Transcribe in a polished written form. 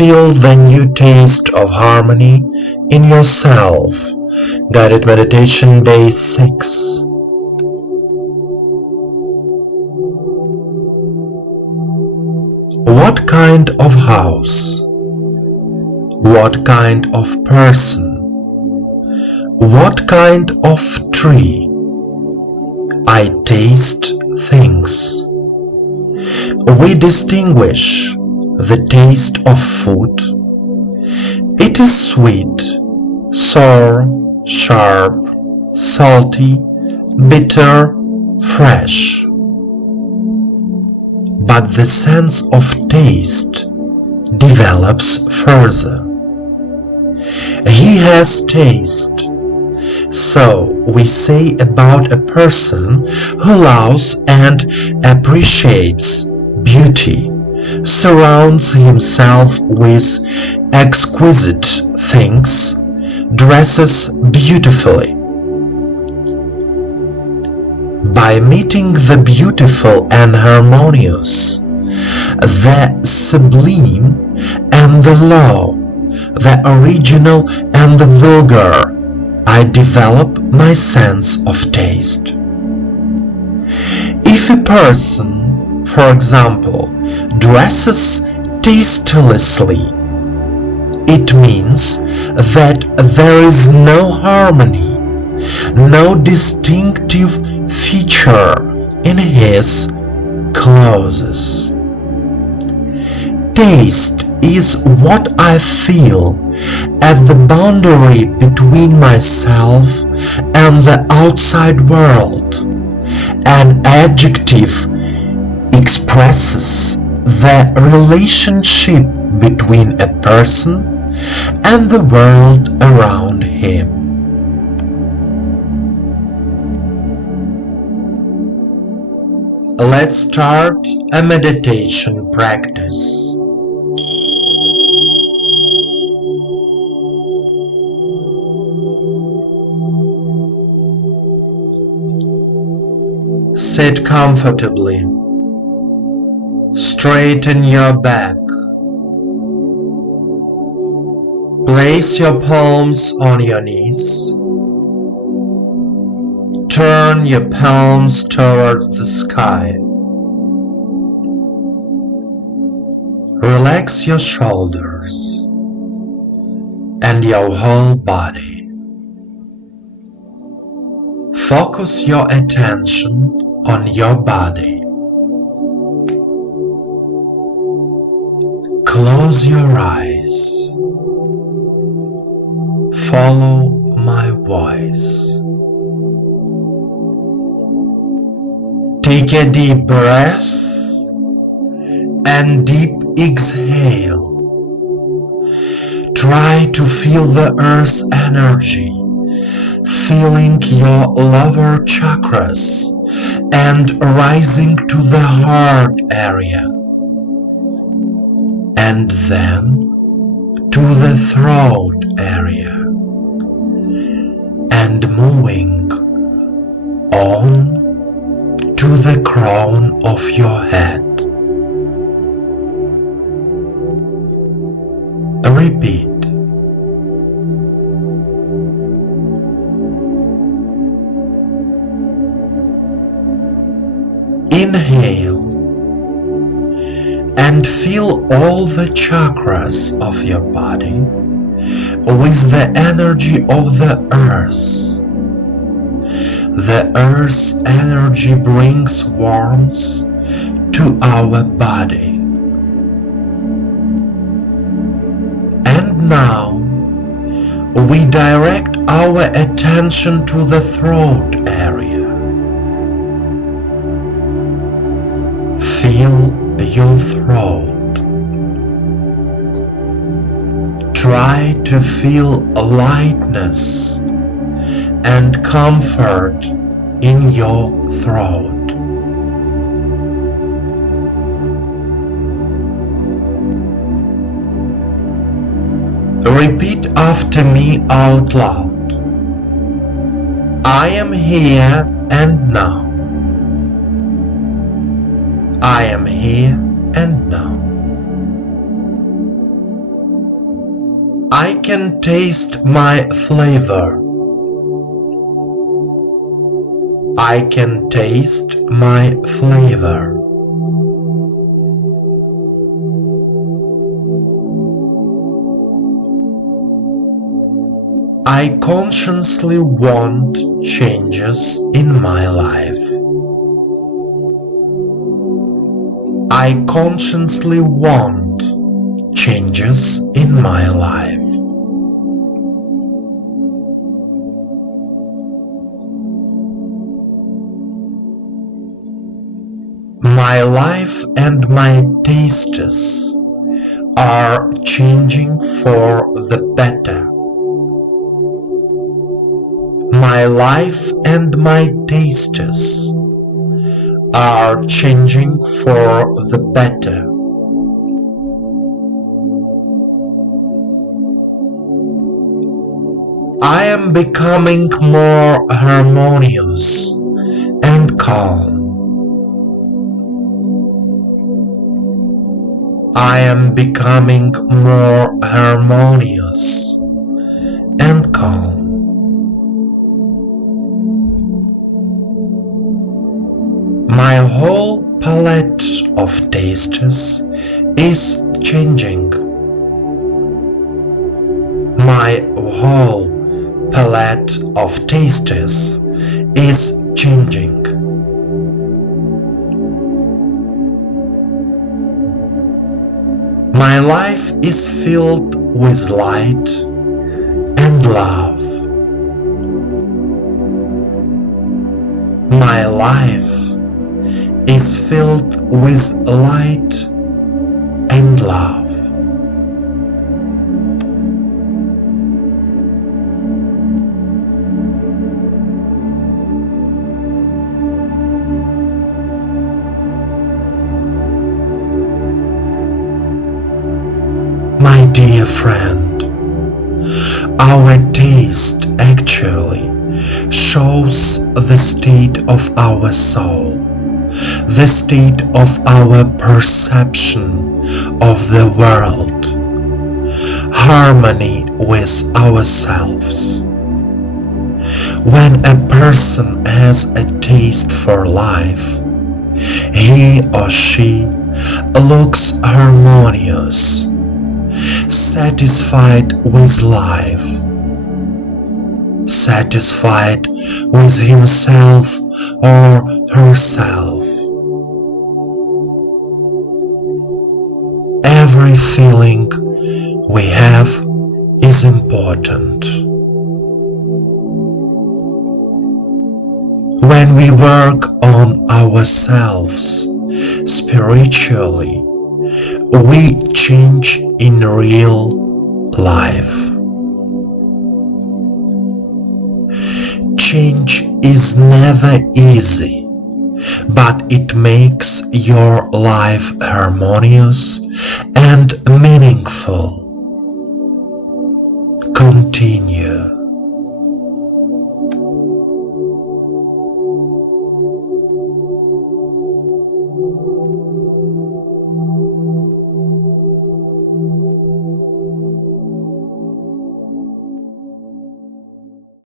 feel the new taste of harmony in yourself. Guided Meditation Day 6. What kind of house? What kind of person? What kind of tree? I taste things. We distinguish the taste of food. It is sweet, sour, sharp, salty, bitter, fresh. But the sense of taste develops further. He has taste. So we say about a person who loves and appreciates beauty, surrounds himself with exquisite things, dresses beautifully. By meeting the beautiful and harmonious, the sublime and the low, the original and the vulgar, I develop my sense of taste. If a person, for example, dresses tastelessly, it means that there is no harmony, no distinctive feature in his clothes. Taste is what I feel at the boundary between myself and the outside world. An adjective expresses the relationship between a person and the world around him. Let's start a meditation practice. Sit comfortably. Straighten your back. Place your palms on your knees. Turn your palms towards the sky. Relax your shoulders and your whole body. Focus your attention on your body. Close your eyes. Follow my voice. Take a deep breath and deep exhale. Try to feel the earth's energy, filling your lower chakras and rising to the heart area, and then to the throat area, and moving on to the crown of your head. Repeat. Inhale and feel all the chakras of your body with the energy of the earth. The earth's energy brings warmth to our body. And now we direct our attention to the throat area. Feel your throat. Try to feel lightness and comfort in your throat. Repeat after me out loud. I am here and now. I am here and now. I can taste my flavor. I can taste my flavor. I consciously want changes in my life. I consciously want changes in my life. My life and my tastes are changing for the better. My life and my tastes are changing for the better. I am becoming more harmonious and calm. I am becoming more harmonious and calm. My whole palette of tastes is changing. My whole palette of tastes is changing. My life is filled with light and love. My life is filled with light and love. My dear friend, our taste actually shows the state of our soul, the state of our perception of the world, harmony with ourselves. When a person has a taste for life, he or she looks harmonious, satisfied with life, satisfied with himself or herself. Every feeling we have is important. When we work on ourselves spiritually, we change in real life. Change is never easy, but it makes your life harmonious and meaningful. Continue.